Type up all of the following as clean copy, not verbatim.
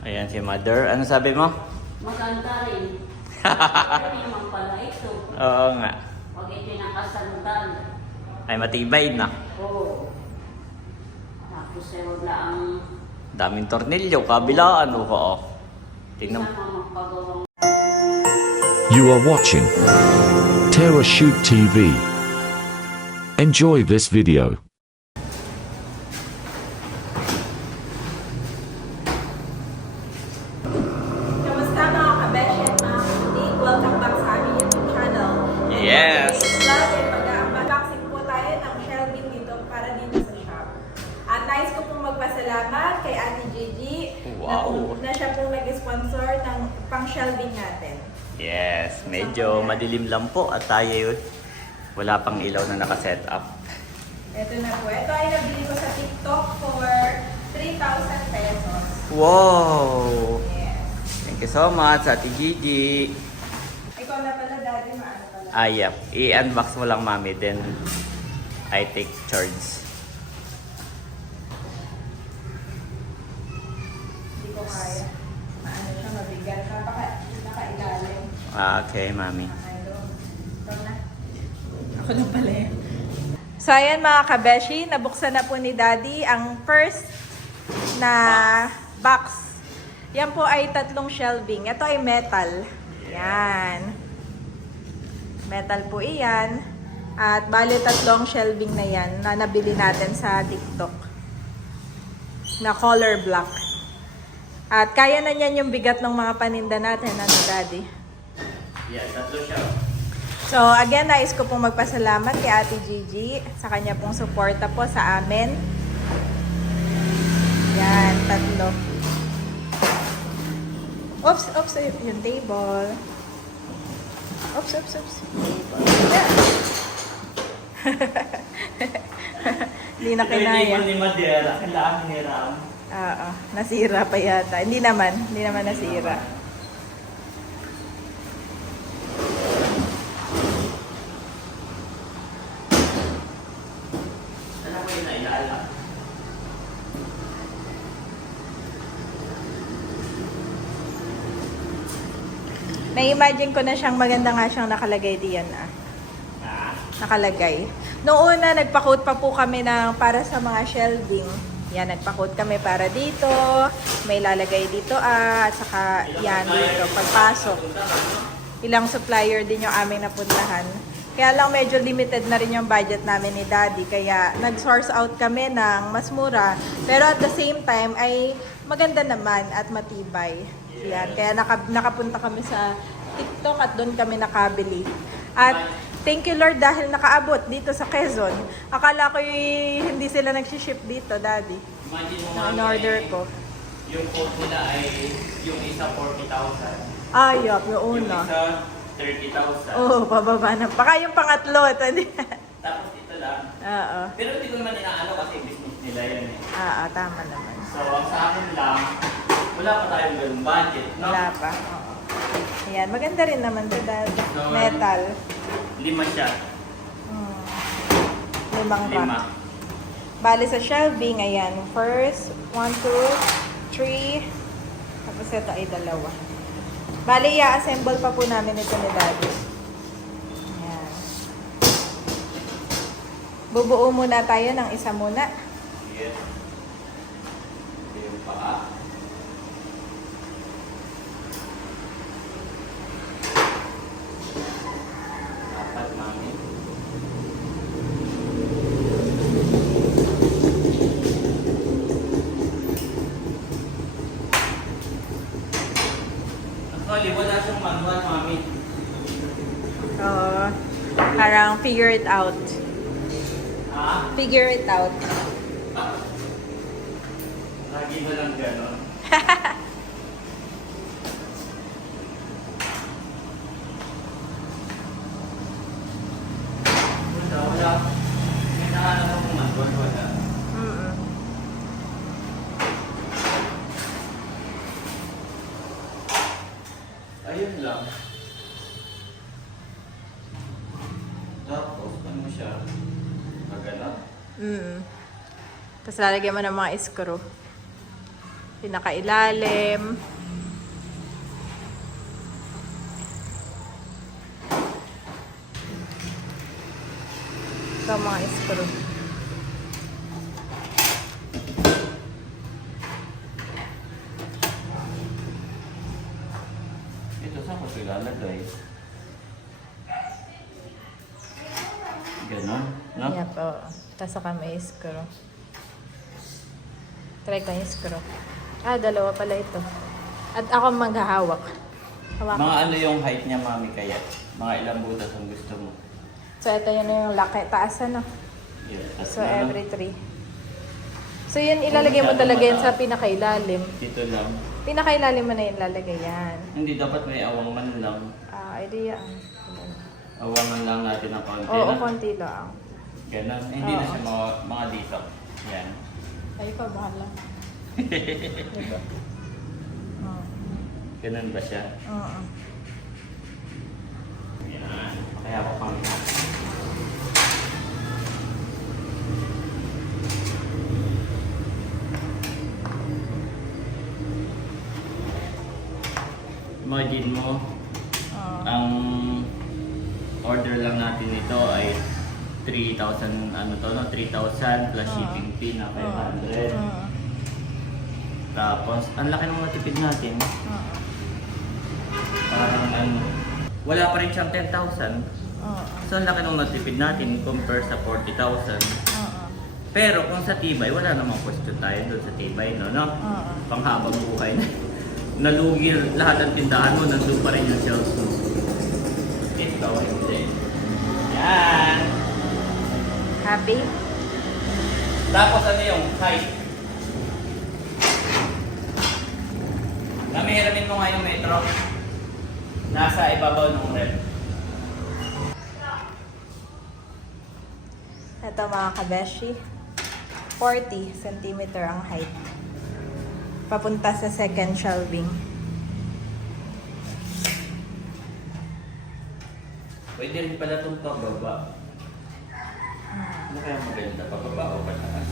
Ayan si Mother. Ano sabi mo? Maganda rin. Pero naman pala ito. Oo nga. Pag ito nakasandan. Ay matibay na. Oo. Tapos ay wala ang Daming tornilyo. Kabilaan o ko. Tingnan mo. isang magpagawang. You are watching Terra Shoot TV. Enjoy this video. Kamusta mga kabeshi at mga kaibigan? Welcome back sa aming YouTube channel. And Yes! for today's vlog ay mag-unboxing po tayo ng shelving dito para dito sa shop. At nais ko pong magpasalamat kay Ate Gigi Wow. na siya pong nag-sponsor ng pang-shelving natin. Yes. Medyo madilim lang po at tayo wala pang ilaw na nakaset up. Ito na po. Ito ay nabili ko sa TikTok for 3,000 pesos. Wow! Yes. Thank you so much, Ate Gigi. Ikaw na pala, Daddy, maano pala. Yep. I-unbox mo lang, Mami. Then, I take charge. Hindi ko kaya. Maano siya, mabigat. Napaka-ilalim. Okay, Mami. Ako na pala yun. So ayan mga kabeshi, nabuksan na po ni Daddy ang first na box. Yan po ay 3 shelving. Ito ay metal. Yan. Metal po iyan. At bali 3 shelving na yan na nabili natin sa TikTok. Na color black. At kaya na niyan yung bigat ng mga paninda natin, ano Daddy? Yeah, tatlo siya. So, again, nais ko pong magpasalamat kay Ate Gigi sa kanya pong suporta po sa amin. Yan, 3. Oops, oops, yung table. Oops, oops, oops. Table. Yan. Hindi na kinaya. Ni Madera, kailangan ni Ram. Oo, nasira pa yata. Hindi naman nasira. Ano ko yung nailala? Na-imagine ko na siyang maganda nga siyang nakalagay diyan nakalagay. Noong una, nagpa-quote pa po kami ng para sa mga shelving. Yan, nagpa-quote kami para dito. May lalagay dito at saka yan dito, pagpasok. Ilang supplier din yung aming napuntahan. Kaya lang medyo limited na rin yung budget namin ni Daddy. Kaya nag-source out kami ng mas mura. Pero at the same time ay maganda naman at matibay. Yan. Kaya nakapunta kami sa TikTok at doon kami nakabili. At thank you Lord dahil nakaabot dito sa Quezon. Akala ko hindi sila nagsiship dito, Daddy. Imagine mo, Na Mami, in-order ko. yung quote nila ay yung isa 40,000. Ayop, yung Yung una. isa 30,000. Oo, pababa na. Baka yung pangatlo. Ito, Tapos ito lang. Oo. Pero hindi ko naman inaano kasi business nila yun eh. Tama naman. So, ang sa akin lang, wala pa tayong ganung budget, no? Wala pa. Oo. Ayan, maganda rin naman ito dahil So, metal. 5 siya. Hmm. 5 5. pa. Bali sa shelving, ayan. First, 1, 2, 3. Tapos ito ay 2. Bali, i-assemble pa po namin ito ni Daddy. Ayan. Bubuo muna tayo ng isa muna. Yes. Ito yung paa. Dapat, Mami. Actually, wala siyang manual, Mami. Oo. Parang figure it out. Ha? Figure it out. Lagi mo lang gano'n. Wala. May nahanap akong manual, wala. Mm-mm. Ayun lang. Tapos, ano siya? Magana? Tapos lalagyan mo ng mga screw. pinakailalim. Ito mga screw. Ito saan ko ito ilalagay? Ganon, no? Yep, oo. Tapos saka may screw. Try ko yung screw. Ah, dalawa pala ito. At ako maghahawak. Hawak. Mga ano yung height niya, mami, kaya? Mga ilang butas ang gusto mo? So, ito yun yung laki. Taas ano? Yeah, So, every 3. So, yun ilalagay mo talaga yan sa pinakailalim. Dito lang. Pinakailalim mo na yun lalagay yan. Hindi, dapat may awangan lang. Ah, idea. Awangan lang natin ng konti. Oo, na. konti lang. Ganon. Hindi na Oo. siya mga dito. Yan. Ay, ikaw, bahala. Diba? Oo. Ganon ba siya? Oo. Yan. Kaya ako pang imagine mo, Oo. ang order lang natin nito ay 3,000 ano to, no? 3,000 plus shipping fee na 500. Oo. Tapos, ang laki ng matipid natin. Oo. Parang ano, wala pa rin siyang 10,000. Oo. So, ang laki ng matipid natin compare sa 40,000. Oo. Pero kung sa tibay, wala namang question tayo doon sa tibay, no? Oo. Panghabang buhay na. Nalugi lahat ng tindahan mo, nandun pa rin yung shelves mo. Ito, hindi. Yan! Happy? Tapos ano yung height? Namihiramin mo nga yung metro. Nasa ibabaw ng rep. Ito mga kabeshi. 40 cm ang height. Papunta sa second shelving. Pwede rin pala itong pababa. Ano kaya maganda? Pababa o pataas?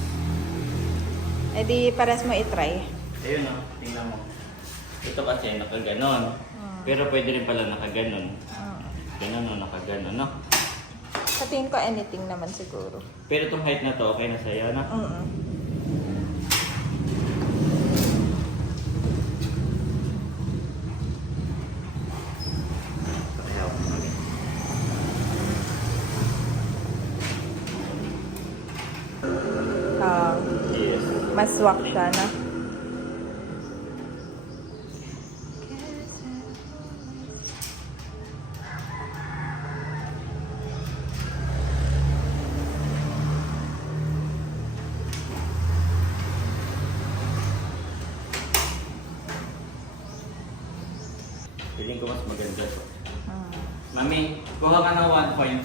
E di pares mo itry. Ayun o, tingnan mo. Ito kasi nakaganon. Pero pwede rin pala nakaganon. Ganon o nakaganon, no? Sa tingin ko anything naman siguro. Pero itong height na to, okay na sa'yo, no? Kaya ako mag- Yes. Mas swak siya na. Feeling ko mas maganda to. Mami, kuha ka ng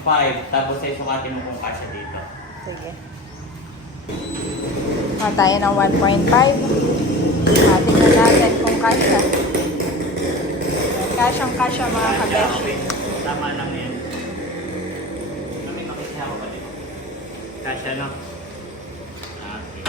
1.5, tapos ay sukatin mo kung kasya dito. Sige. Kuha tayo ng 1.5. Hatin na natin kung kasya. Kasyang-kasya mga kabeshi. Okay. Tama lang yan. Mami, makikita ako ba dito? Kasya, no? Okay.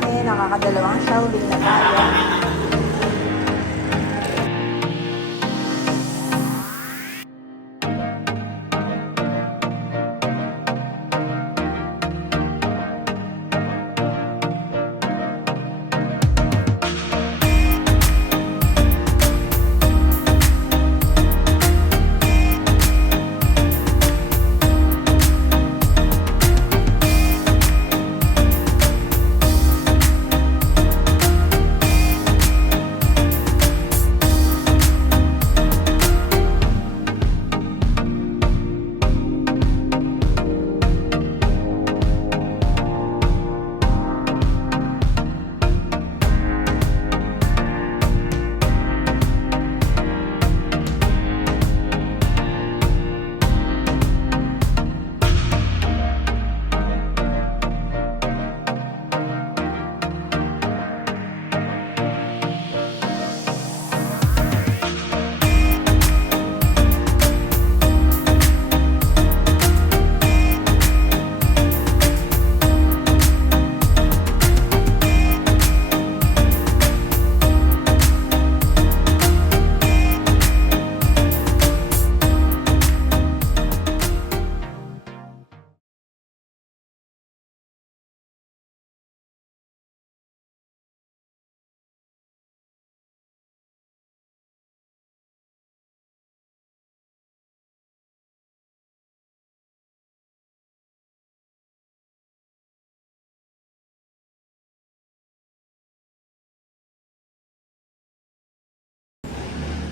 Okay, nakakadalawang shelving na tayo.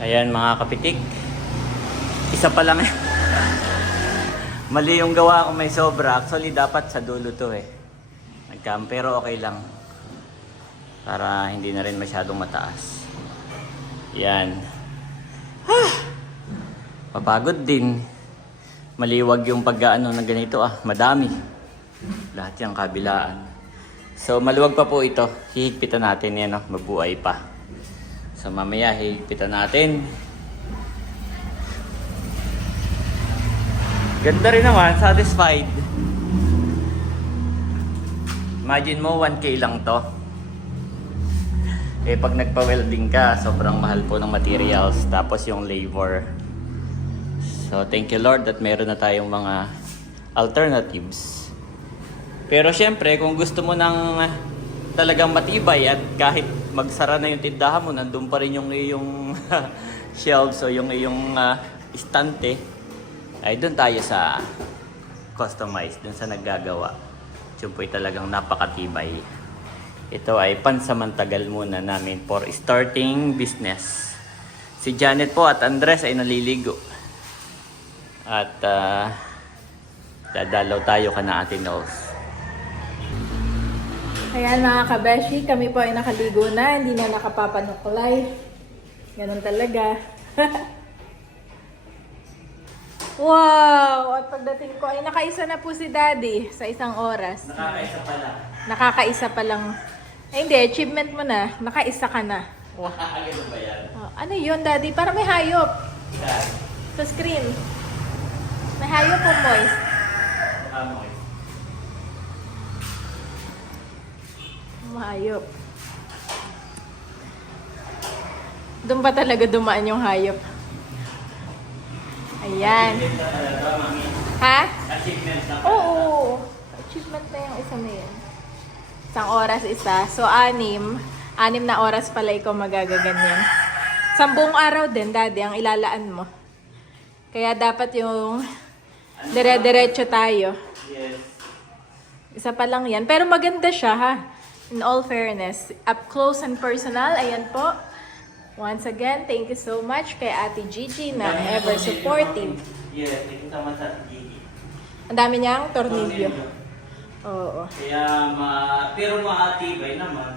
Ayan mga kapitik. Isa pa lang. Mali yung gawa ko, may sobra. Actually dapat sa dulo to eh. Pero okay lang. Para hindi na rin masyadong mataas. Yan. Papagod din. Maliwag yung pag-ano na ganito madami. Lahat yung kabilaan. So maluwag pa po ito. Hihigpitan natin yan mabuhay pa. So mamaya hihigpitan natin. Ganda rin naman, satisfied. Imagine mo 1K lang to. Eh pag nagpa-welding ka, sobrang mahal po ng materials. Tapos yung labor. So thank you Lord that meron na tayong mga alternatives. Pero syempre kung gusto mo ng talagang matibay at kahit magsara na yung tindahan mo, nandun pa rin yung iyong shelves o yung iyong istante, ay doon tayo sa customized, doon sa naggagawa. Yung po'y talagang napakatibay. Ito ay pansamantagal muna namin for starting business. Si Janet po at Andres ay naliligo. At dadalaw tayo kana Ate Nels. Ayan mga kabeshi, kami po ay nakaligo na, hindi na nakapapanuklay. Ganun talaga. Wow! At pagdating ko ay nakaisa na po si Daddy sa isang oras. Nakakaisa pala. Nakakaisa pa lang. Ay hindi, achievement mo na. Nakaisa ka na. Wow, ganun ba yan? Oh, ano yun, Daddy? Para may hayop. Sa screen. May hayop po, Moist. Amoy. Hayop. Doon ba talaga dumaan yung hayop? Ayan. Ha? Achievement na. Oo. Achievement na yung isa na yun. Isang oras isa. So, 6 na oras pala ikaw magagaganyan. 10 araw din, Daddy, ang ilalaan mo. Kaya dapat yung dire-diretso tayo. Yes. Isa pa lang yan. Pero maganda siya, ha? In all fairness. Up close and personal. Ayan po. Once again, thank you so much kay Ate Gigi na ever supportive. Yes, ito naman sa Gigi. Ang dami niyang tornilyo. Oo. Kaya pero maatibay naman.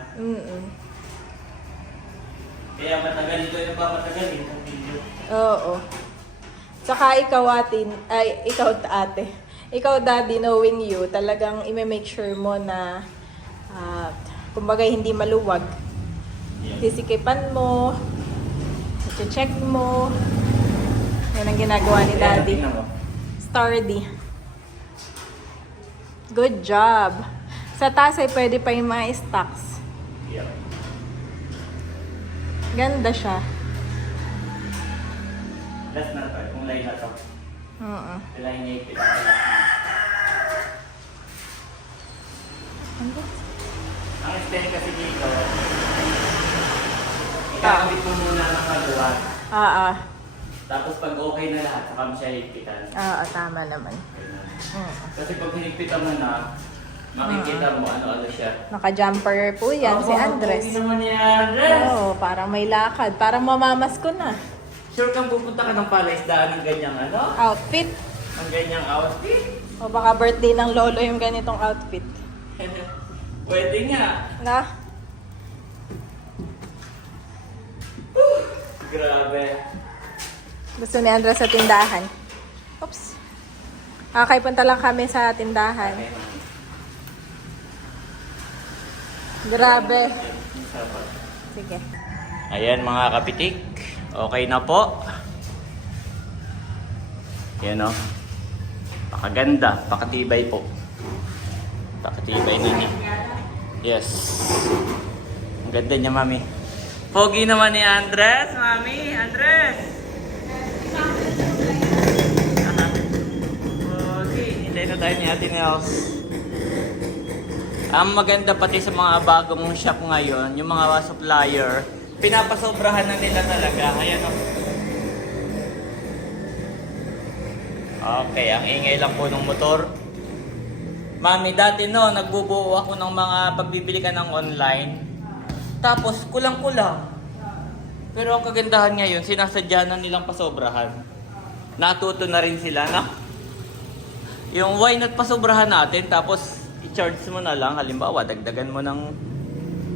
Kaya matagal ito yung papatagalin sa video. Oo. Saka ikaw ate. Ikaw Daddy, knowing you, talagang i-make sure mo na kumbaga hindi maluwag. Sisikipan mo, check mo. Yan ang ginagawa ni Daddy. Sturdy. Good job. Sa taas ay pwede pa yung mga stocks. Yeah. Ganda siya. Last na to. Kung line na to. Oo. Line na ipit. Last na. Ang extend kasi dito, ikakabit mo muna ng kaluwag. Tapos pag okay na lahat, saka mo siya higpitan. Oo, tama naman. Kasi pag hinigpitan mo na, makikita mo ano-ano siya. Naka-jumper po yan, si Andres. Hindi naman ni Andres. Oo, parang may lakad. Parang mamamas ko na. Sure kang pupunta ka ng palaisdaan ng ganyang Outfit. Ang ganyang outfit. O baka birthday ng lolo yung ganitong outfit. Pwede nga. Na? Grabe. Gusto ni Andres sa tindahan. Oops. Okay, punta lang kami sa tindahan. Grabe. Sige. Ayan mga kapitik. Okay na po. Yan o. Pakaganda. Pakatibay po. Pakatibay na ni. Yes. Ang ganda niya, Mami. Pogi naman ni Andres, Mami. Andres! Pogi. Hintayin na tayo ni Ate Nels. Ang maganda pati sa mga bagong shop ngayon, yung mga supplier, pinapasobrahan na nila talaga. Ayan o. Okay, ang ingay lang po ng motor. Mami, dati nagbubuo ako ng mga pagbibili ka ng online. Tapos kulang-kulang. Pero ang kagandahan ngayon, sinasadya na nilang pasobrahan. Natuto na rin sila na yung why not pasobrahan natin tapos i-charge mo na lang. Halimbawa, dagdagan mo ng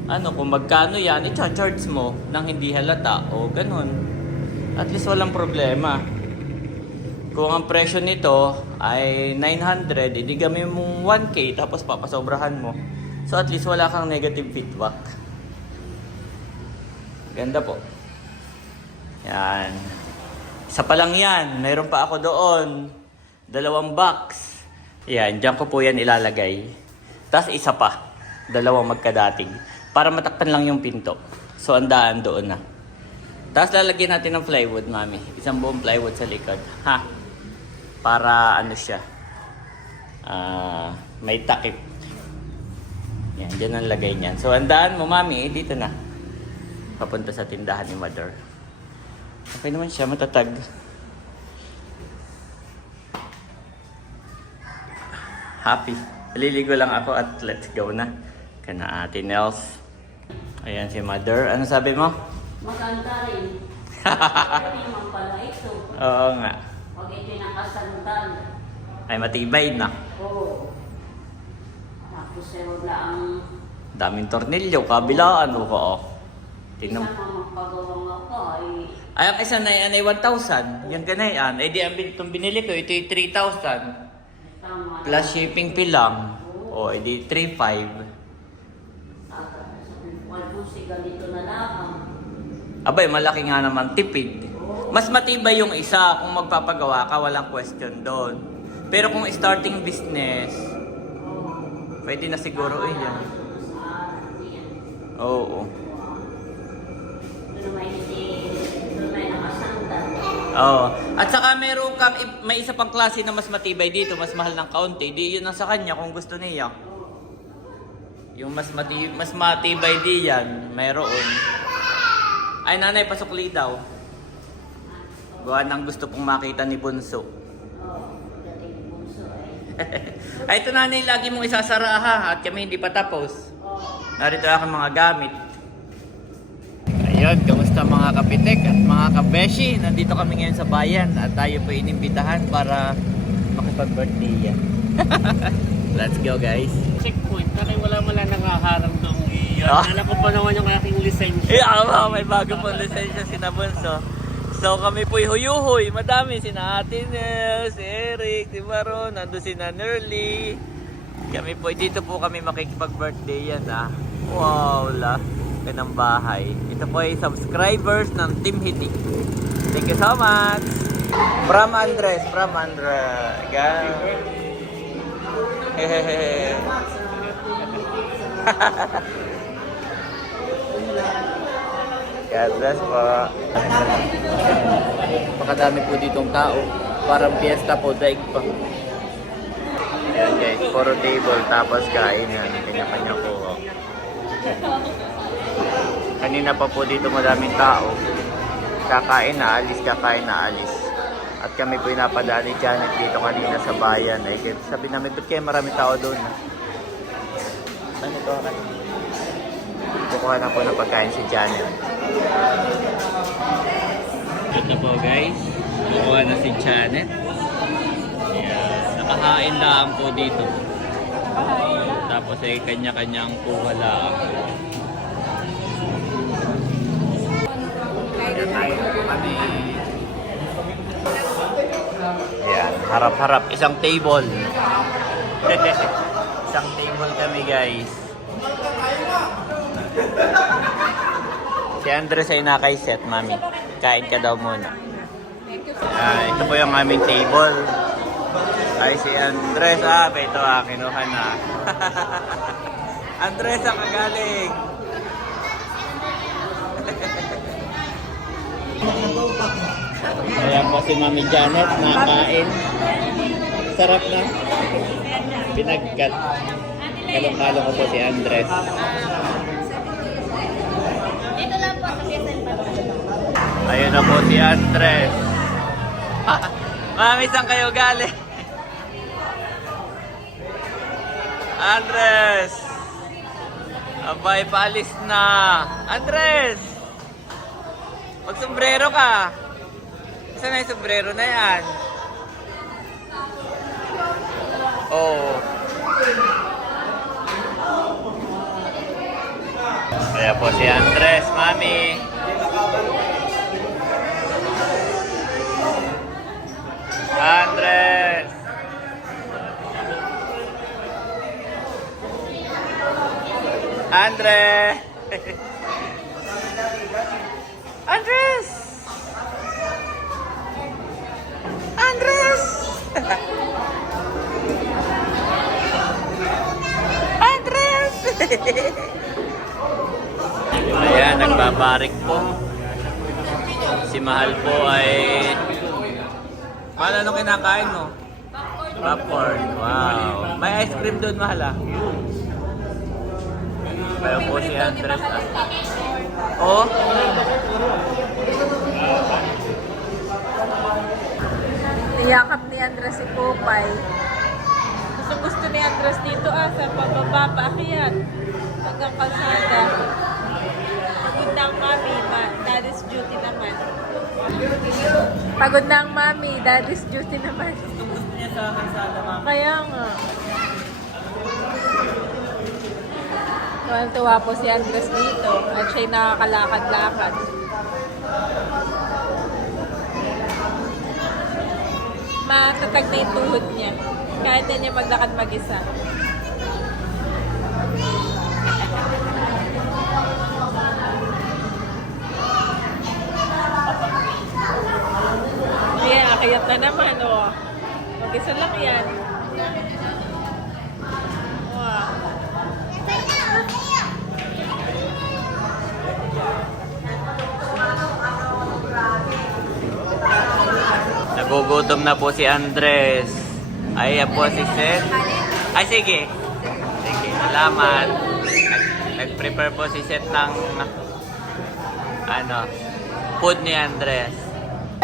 kung magkano yan, i-charge mo nang hindi halata o ganun. At least walang problema. Kung ang presyo nito ay 900, idigami mong 1K tapos papasobrahan mo. So at least wala kang negative feedback. Ganda po. Yan. Isa pa lang yan. Mayroon pa ako doon. 2 box. Yan. Diyan ko po yan ilalagay. Tapos isa pa. 2 magkadating. Para matakpan lang yung pinto. So andaan doon na. Tapos lalagyan natin ng plywood, mami. Isang buong plywood sa likod. Ha? Para ano siya. May takip. Yan. Diyan ang lagay niyan. So andaan mo, mami. Dito na. Papunta sa tindahan ni Mother. Okay naman siya, matatag. Happy. Liligo lang ako at let's go na. Kana Ate Nels. Ayan si Mother. Ano sabi mo? Maganda rin. Pero naman pala ito. Oo nga. Pag ito'y nakasandan. Ay matibay na. Oo. Tapos ay wala ang Daming tornilyo, kabilaan o ko. Tingnan. isang magpagawang ako ay Ay, ang isa na yan ay 1,000. Yung ganayan. Eh di ang itong binili ko, ito ay 3,000. tama. Plus shipping fee lang. O, edi 3,500. Sa ganito na lang. Abay, malaki nga naman tipid. Mas matibay yung isa kung magpapagawa ka, walang question doon. Pero kung starting business, pwede na siguro yan. Oo. Doon may nakasandan. Oo. At saka meron kang, may isa pang klase na mas matibay dito, mas mahal ng kaunti. Di yun ang sa kanya kung gusto niya. Yung mas matibay di yan, mayroon. Ay nanay, pasukli daw. Gawa ng gusto pong makita ni Bunso. Dating puso ay. Ay ito nanay, lagi mong isasara ha, at kami hindi pa tapos. Narito aking mga gamit. Ayun, kamusta mga kapitek at mga kabeshi? Nandito kami ngayon sa bayan at tayo po inimbitahan para makipag-birthday yan. Let's go guys. Checkpoint, kasi wala nangaharang doon. Alam ko pa naman yung aking lisensya. May bago pong lisensya si Nabunso. So kami po'y huyuhoy, madami. Sina Ate Nels, si Eric, si Baron, nandun si Nerly. Kami po, dito po kami makikipag-birthday yan Wow la, ganang bahay. Ito po ay subscribers ng Team Hitik. Thank you so much. From Andres. Hehehe. God bless po. Pakadami po ditong tao. Parang fiesta po, daig pa. Ayan guys, puro table tapos kainan. Kanya-kanya po. Kanina pa po dito madaming tao. Kakain na alis. At kami po inapadaan ni Janet dito kanina sa bayan. Ay, sabi namin, ba't kayo maraming tao doon? Saan ito? Kukuha na po ng pagkain si Janet. Ito po guys. Kukuha na si Janet. Ayan. Nakahain lang po dito. Tapos ay kanya-kanyang kuha lang. Ayan. Harap-harap. Isang table. Isang table kami guys. Si Andres ay nakaiset, mami. Kain ka daw muna. Ito po yung aming table. Ay, si Andres. Ito kinuha na. Andres, ang kagaling. Ayan po si Mami Janet, nakain. Sarap na. Pinagkat. Kalong-kalong ko po si Andres. Dito lang po, kapisan pa. Ayun na po si Andres. Mami, saan kayo galing? Andres! Abay, paalis na! Andres! Mag-sombrero ka. Saan na yung sombrero na yan? Oo. Kaya po si Andres, Mami. Andres! Andres! Andres! Andres! Andres! Ayan, nagbabarik po. Si Mahal po ay... Mahal, anong kinakain mo? Popcorn. Wow. May ice cream doon, Mahal ah. Kaya po si Andres ah. Oh? Niyakap ni Andres si Popeye. Gusto ni Andres dito sa pababa, paakyat. Hanggang kalsada. Pagod na ang mami, daddy's duty naman. Pagod na ang mami, daddy's duty naman. Gusto niya sa kalsada, Mami. Kaya nga. Tuwa po si Andres dito at siya'y nakakalakad-lakad. Matatag na yung tuhod niya. Kahit na niya maglakad mag-isa. Ayan, akayat na naman, oh. Mag-isa lang yan. Wow. Nagugutom na po si Andres. Ay, yan po si Seth. Ay, sige. Sige, salamat. Nag-prepare po si Seth ng food ni Andres.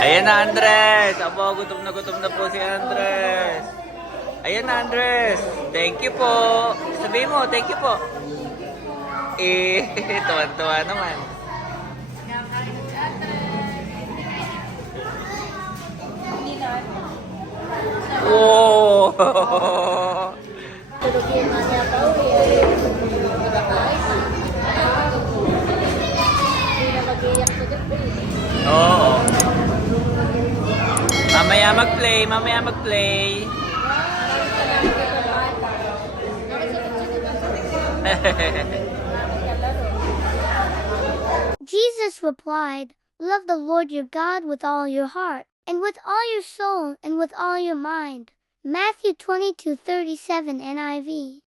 Ayan na, Andres. Abo, gutom na po si Andres. Ayan na, Andres. Thank you po. Sabihin mo, thank you po. Tuwan-tuwa naman. Wow! Oo. Mamaya mag-play. Jesus replied, "Love the Lord your God with all your heart, and with all your soul, and with all your mind." Matthew 22:37 NIV.